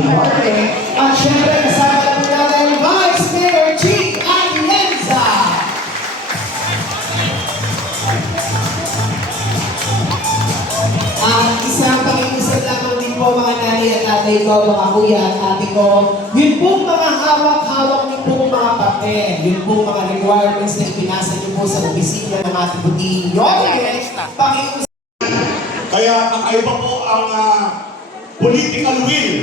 Duarte. At syempre, kasama na po natin Vice Mayor Chief Atienza. At isang pakiusap lamang din po mga nanay at tatay ko, mga kuya at ate ko, yun pong mga hawak-hawak niyo pong mga papel, yun pong mga requirements na ipinasa niyo po sa opisina ng ating buti. Pakiusap. Kaya kakaiba po ang political will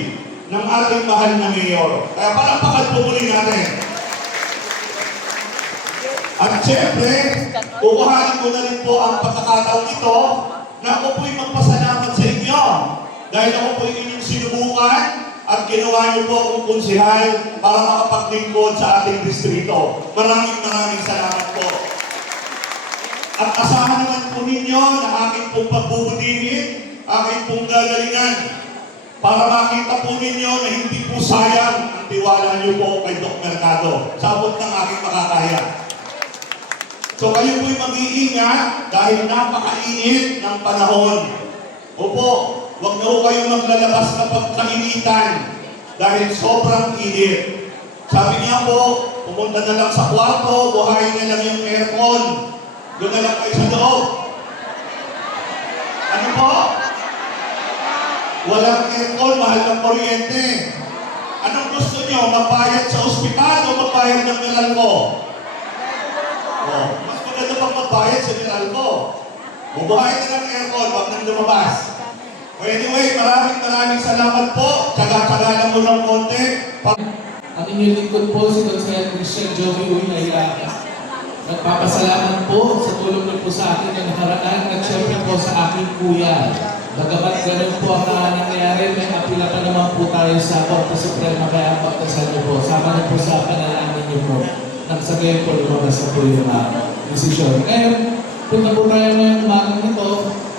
ng ating mahal na mayor. Kaya palakpakan po muli natin. At siyempre, kukuhanin ko na rin po ang pagkakataon ito na ako po'y magpasalamat sa inyo. Dahil ako po'y inyong sinubukan at ginawa niyo po akong konsehal para makapaglingkod sa ating distrito. Maraming salamat po. At asahan naman po ninyo na aking pong pagbubutihin, aking pong gagalingan para makita po ninyo na hindi po sayang ang tiwala niyo po kay Doc Mercado sa abot ng aking makakaya. So kayo po'y mag-iingat dahil napakainit ng panahon. Opo, huwag na po kayong maglalabas na pagkainitan dahil sobrang init. Sabi niya po, pumunta na lang sa kwarto, buhayin na lang yung aircon. Doon na lang kayo sa loob. Ano po? Walang aircon, mahal ng kuryente. Anong gusto niyo? Magbayad sa ospital o magbayad ng Meralco? Oh, mas maganda pang magbayad sa Meralco. Bubuhayin na lang aircon, wag nang lumabas. So anyway, maraming salamat po. Tsaga-tsaga lang mo ng konti. Ang inyong lingkod po si Consel Christian Joey Uy Nairaka. Nagpapasalamat po sa tulong niyo po sa akin ng nakaraan at syempre po sa aking kuya. Bagamat ganun po ang nangyayari, may apila pa naman po tayo sa Korte Suprema kaya pagkasal niyo po. Sama niyo po sa panalangin niyo po. Nang sa gayon po lumabas na po yung desisyon. Ngayon, punta po tayo ngayong umagang nito.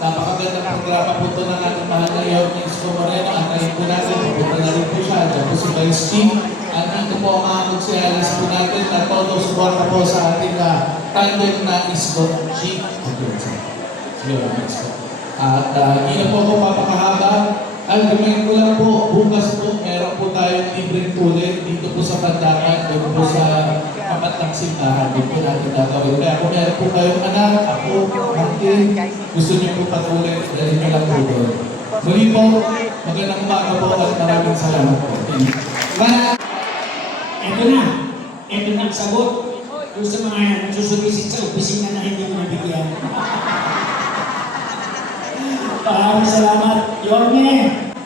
Napakagandang programa po ito ng ating mahal na York Isko Moreno. Antayin po natin, pupunta na rin po siya. Diyan po si Vice Chief. At dito po ang mga konsyalis po natin na todo suporta po sa ating tandem na Isko Chief. At hindi na po ako mapakahaba. Algamin ko lang po, bukas po, meron po tayong libreng tuloy dito po sa Pandakan, dito po sa kapatang simbahan, dito po natin gagawin. Kaya kung meron po kayong anak, ako, Martin, gusto niyo po patuloy, dahil nyo lang po doon. Muli po, magandang umaga po at maraming salamat po. Ito na ang sagot. Kung sa mga nagsusulisit sa opisina na hindi mo nabigyan. Maraming salamat, Yorme.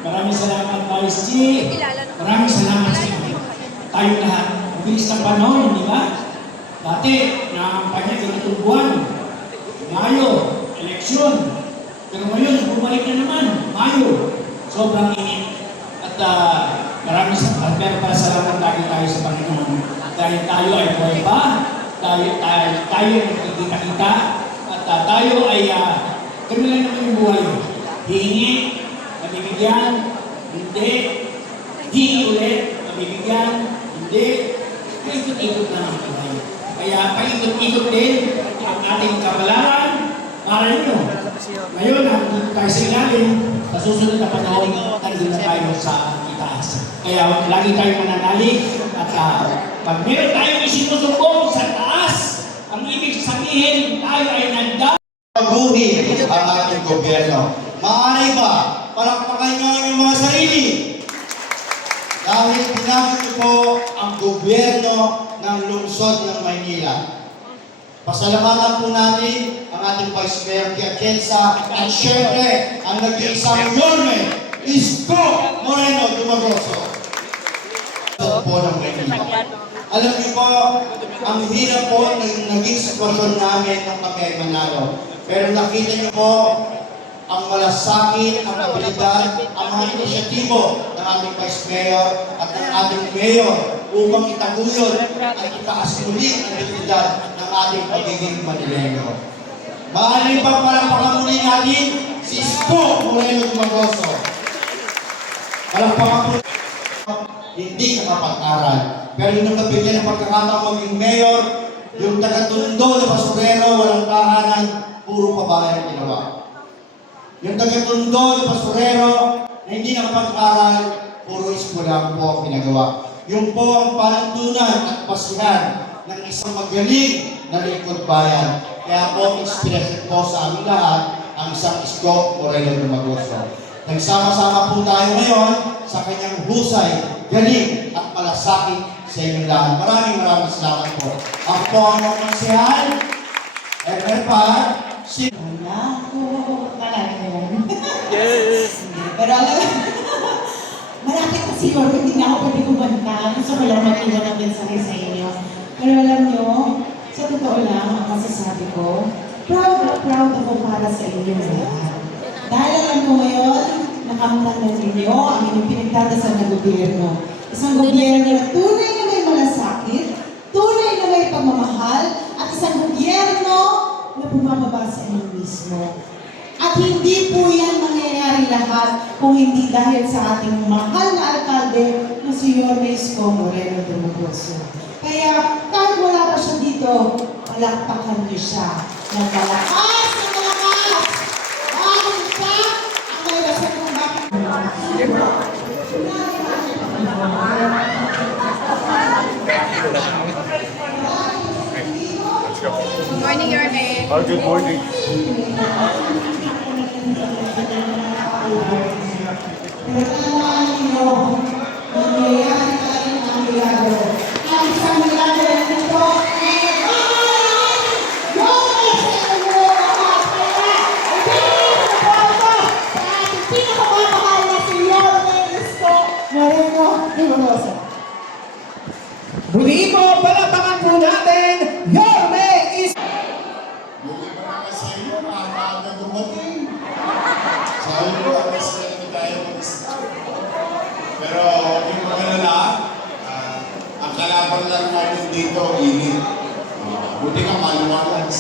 Maraming salamat, Vice Chief. Maraming salamat sa inyo. Tayo lahat. Mabilis ng panahon, di ba? Dati, nakampanya ganitong buwan. Mayo, eleksyon. Pero ngayon, bumalik na naman. Mayo. Sobrang init. At maraming salamat. Pero para salamat lagi tayo sa Panginoon. Dahil tayo ay buhay pa. Tayo ay nagkikita-kita. At tayo ay kami lang naman yung buhay. Hihingi, mabibigyan, hindi. Hihingi ulit, mabibigyan, hindi. Paikot-ikot lang ang buhay. Kaya paikot-ikot din ang ating kabalaran para nyo. Ngayon, nandito tayo sa ilalim, sa susunod na panahon, nandito na tayo sa itaas. Kaya lagi tayo mananalig at pag meron tayong isinusumbong sa taas, ang ibig sabihin, tayo ay nandang pagguhin ang ating gobyerno. Maaari ba? Palakpakan nyo ang mga sarili. Dahil pinagod niyo po ang gobyerno ng lungsod ng Maynila. Pasalamatan po natin ang ating Vice Mayor Atienza at syempre ang nag-iisang Yorme Isko Moreno Dumagoso. Po ng Maynila. Alam niyo po, ang hirap po ng naging sitwasyon namin ng kami ay manalo. Pero nakita niyo po ang malasakit, ang abilidad, ang mga inisyatibo ng ating Vice Mayor at ng ating Mayor upang itaguyod at itaas muli ang abilidad ng ating pagiging Manileño. Maaari pa palakpakan muli natin si Isko Moreno Dumagoso. Palakpakan muli hindi nakapag-aral. Pero nung nabigyan ng pagkakataong maging Mayor, yung taga-Tondo na basurero, walang tahanan, puro pabahay ang ginawa. Yung taga-Tondo na basurero, na hindi nakapag-aral, puro ko lang po ang pinagawa. Yung po ang panuntunan at pasihan ng isang magaling na lingkod bayan. Kaya po, inspirasyon po sa amin lahat ang isang Isko Moreno Dumagoso. Nagsama-sama po tayo ngayon sa kanyang husay, galing at malasakit sa inyong lahat. Maraming salamat po. Ako po ang mga konsehan, Elmer Par, si... Wala ko. Talaga yan. Yes! Pero alam mo, malapit na si York, hindi na ako pwede kumanta. Gusto ko lang mag-iwan ng mensahe sa inyo. Pero alam nyo, sa totoo lang, ang masasabi ko, proud na proud ako para sa inyo lahat. Dahil alam ko ngayon, nakamtan na ninyo ang inyong pinagdadasal na gobyerno. Isang gobyerno na tunay na may malasakit, tunay na may pagmamahal, at isang gobyerno na bumababa sa inyo mismo. At hindi po yan mangyayari lahat kung hindi dahil sa ating mahal na alkalde na si Yorme Isko Moreno Dumagoso. Kaya kahit wala pa siya dito, palakpakan niyo siya ng malakas na malakas. Dahil siya ang may rason kung bakit. Good morning, Yorme. Good morning. Pinagkakalaan ninyo, nangyayari tayo ng milagro. Ang isang milagro nito ay nagkakalaan Yorme sa inyo mga pera. Ibigay ko po ito sa ating pinakamamahal na si Yorme Isko Moreno Dumagoso. Muli po, palapakan po natin, Yorme Isko! Buti pa naman sa inyo, maaga dumating. Sabi ko, alas na ito tayo mag-isa. Pero yung magalala, ang kalaban lang natin dito, init. Buti ka maluwalas.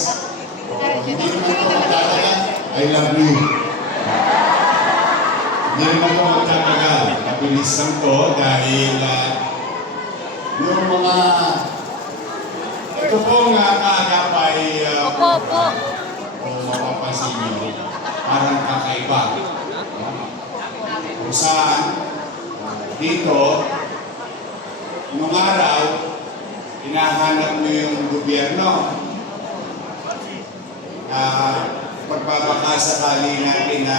Hindi naman ito magtatagal. I love you. Hindi naman ito magtatagal. Mabilis lang to dahil yung mga ito pong kaagapay kung mapapansin nyo, parang kakaiba. Kung saan, dito, nung araw, hinahanap nyo yung gobyerno na pagbabakasakali natin na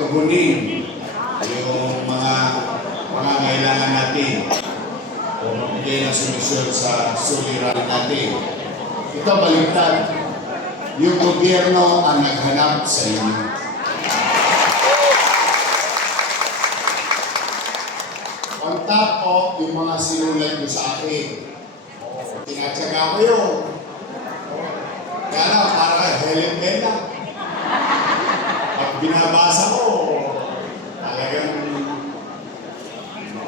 tugunin yung mga pangangailangan natin o magbigay ng solusyon sa suliranin natin. Ito baliktad. Yung gobyerno ang naghanap sa inyo. On top po, yung mga sinulat nyo sa akin. Tinatsaga ko yun. Kaya lang, para Helen Bella. Pag binabasa ko, talagang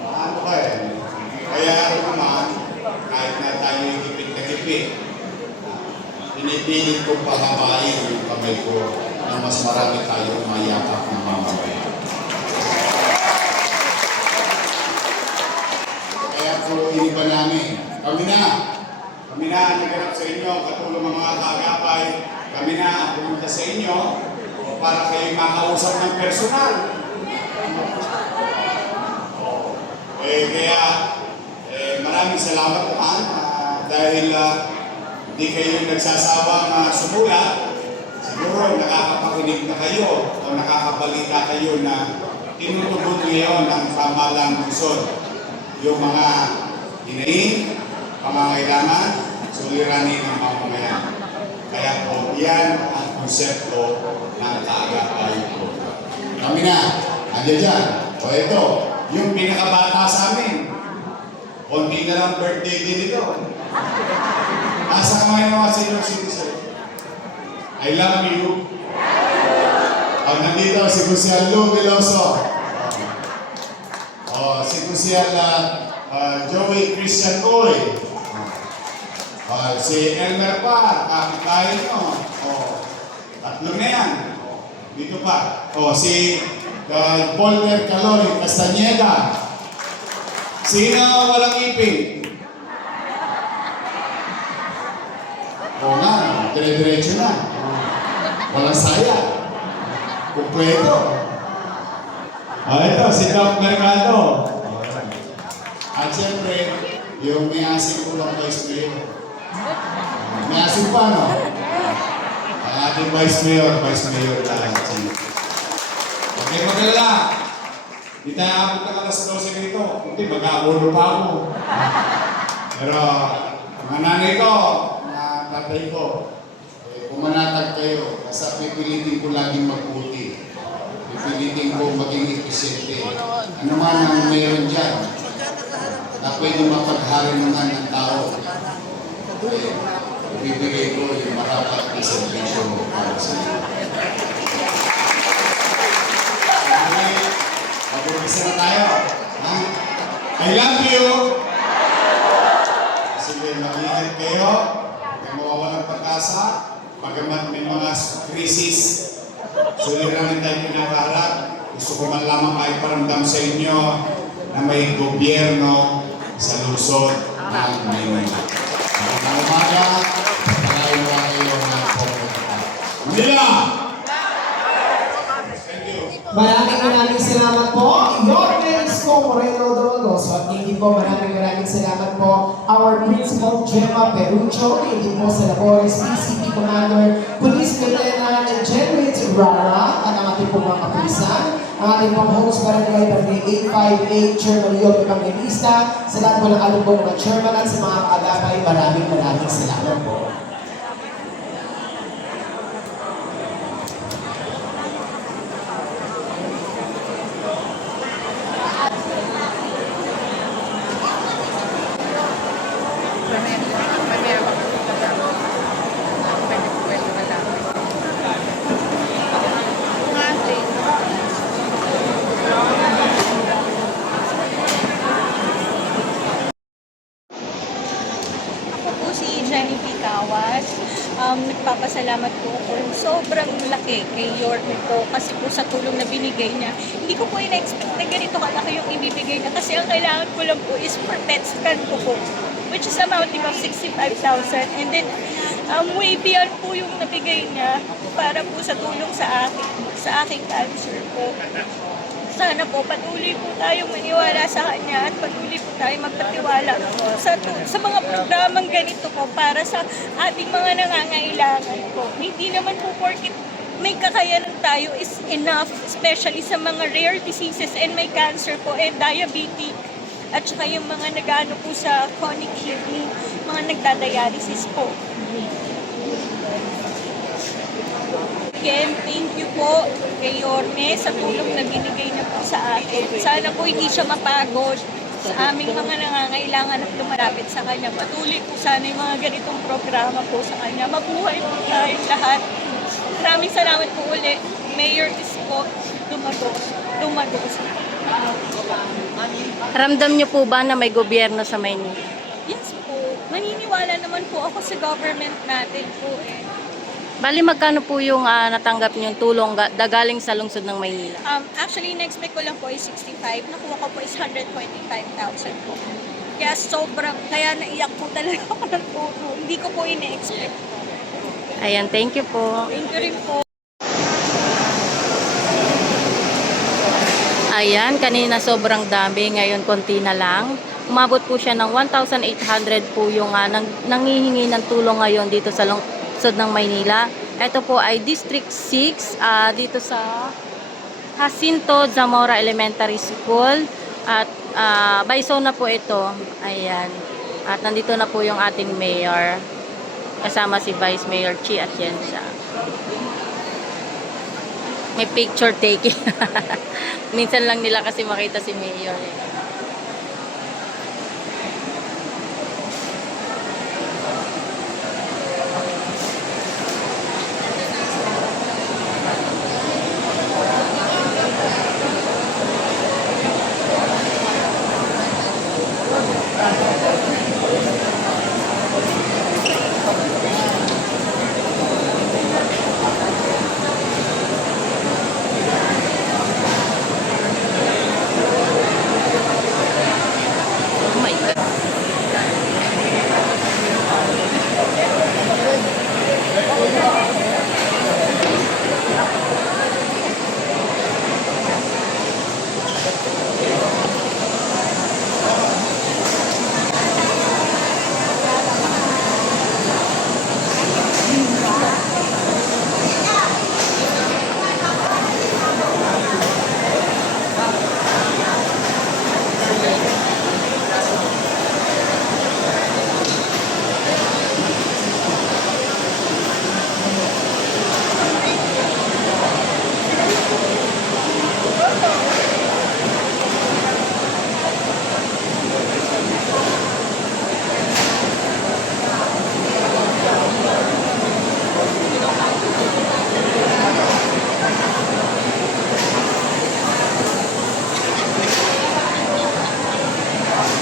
ano ka eh. Kaya naman, kahit na tayo yung gipit na gipit, pinipilit kong pahabain yung kamay ko na mas marami tayong mayakap ng mamamayan. Kaya po iniba namin, kami na ang naganap sa inyo, katulong ng mga kaagapay, kami na ang pumunta sa inyo para kayo makausap ng personal. Kaya maraming salamat naman dahil di kayo nagsasawang sumulat. Siguro nakakapakinig na kayo o nakakabalita kayo na tinutugon ngayon ng pamahalang lungsod yung mga hinaing, pangangailangan, suliranin ng mamamayan. Kaya po, yan ang konsepto ng kaagapay program. Kami na, andyan dyan. O ito, yung pinakabata sa amin. Konti na lang birthday din ito. Nasa kamay mga senior citizen. I love you. Nandito si Kusial Lou Veloso. Si Kusial Joey Christian Uy. Si Elmer pa, kapit tayo nyo. Tatlo na yan. Dito pa. Si Polter Caloy Castañeda. Sino walang ipin? Oo nga, dire-diretso na. Walang saya. Kumpleto. Ito, si Doc Mercado. ang Vice Mayor. May asin pa, no? Ang ating Vice Mayor lahat. Okay, magalala. Hindi tayo abot ng alas 12 nito. Hindi, mag-aabulo pa ako. Pero, mga nanay ko, mga tatay ko, pumanatag kayo. Kasi pipilitin ko laging magbuti. Pipilitin ko maging episyente. Ano man ang mayroon dyan, na pwede mapaghari naman ng tao. Ibibigay ko yung marapat na servisyo para sa inyo. Mag-umpisa na tayo. Ha? I love you! Sige, mag-iingat kayo. Huwag mawawalang pag-asa. Pagamat may mga krisis, suliranin tayo pinakaharap. Gusto ko man lamang ay paramdam sa inyo na may gobyerno sa lungsod ng Maynila. Magandang umaga, pagkakain mo kayo ng Manila! Thank you. Maraming salamat po. Yorme Isko Moreno Doloso. At hindi po maraming salamat po our Principal Gemma Perucho. Hindi po sa Labores PCP Commander Police Lieutenant Jenwit Rara at ang ating po mga kapulisan. Ang ating pong host barangay 858 Chairman Yob Evangelista. Sa lahat po ng ating po mga chairman at sa mga kaagapay, maraming salamat po. Ako po si Jenny Picawas. Nagpapasalamat po ako. Sobrang laki kay Yorme po kasi po sa tulong na binigay niya. Hindi ko po ina-expect na ganito kalaki yung ibibigay niya kasi ang kailangan ko lang po is for PET scan ko po, which is amounting of 65,000. And then, way beyond po yung nabigay niya para po sa tulong sa aking cancer po. Sana po patuloy po tayong maniwala sa kanya at patuloy po tayong magpatiwala sa mga programang ganito po para sa ating mga nangangailangan po. Hindi naman po porket may kakayanan tayo is enough, especially sa mga rare diseases and may cancer po and diabetic at saka yung mga nag-ano po sa chronic kidney, mga nagdadialysis po. Again, thank you po kay Yorme sa tulong na binigay niya po sa akin. Sana po hindi siya mapagod sa aming mga nangangailangan at lumalapit sa kanya. Patuloy po sana yung mga ganitong programa po sa kanya. Mabuhay po tayong lahat. Maraming salamat po ulit. Mayor Isko Dumados. Ramdam niyo po ba na may gobyerno sa Maynila? Yes po. Maniniwala naman po ako sa government natin po eh. Bali, magkano po yung natanggap niyong tulong galing sa lungsod ng Maynila? Actually, in-expect ko lang po is 65. Nakuha ko po is 125,000 po. Kaya naiyak po talaga ako ng tulong. Hindi ko po ina-expect. Ayan, thank you po. Thank you rin po. Ayan, kanina sobrang dami, ngayon konti na lang. Umabot po siya ng 1,800 po yung nangihingi ng tulong ngayon dito sa lungsod ng Maynila. Ito po ay District 6 dito sa Jacinto Zamora Elementary School at by zone na po ito. Ayan. At nandito na po yung ating mayor kasama si Vice Mayor Chi Atienza. May picture taking. Minsan lang nila kasi makita si mayor eh. Oh my God.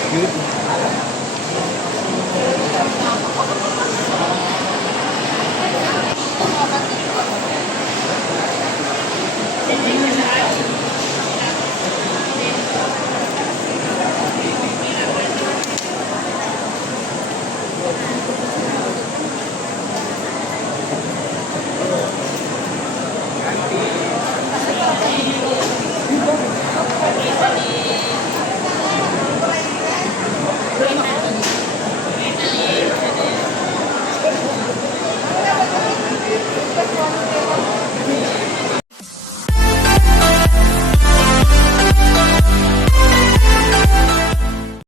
Good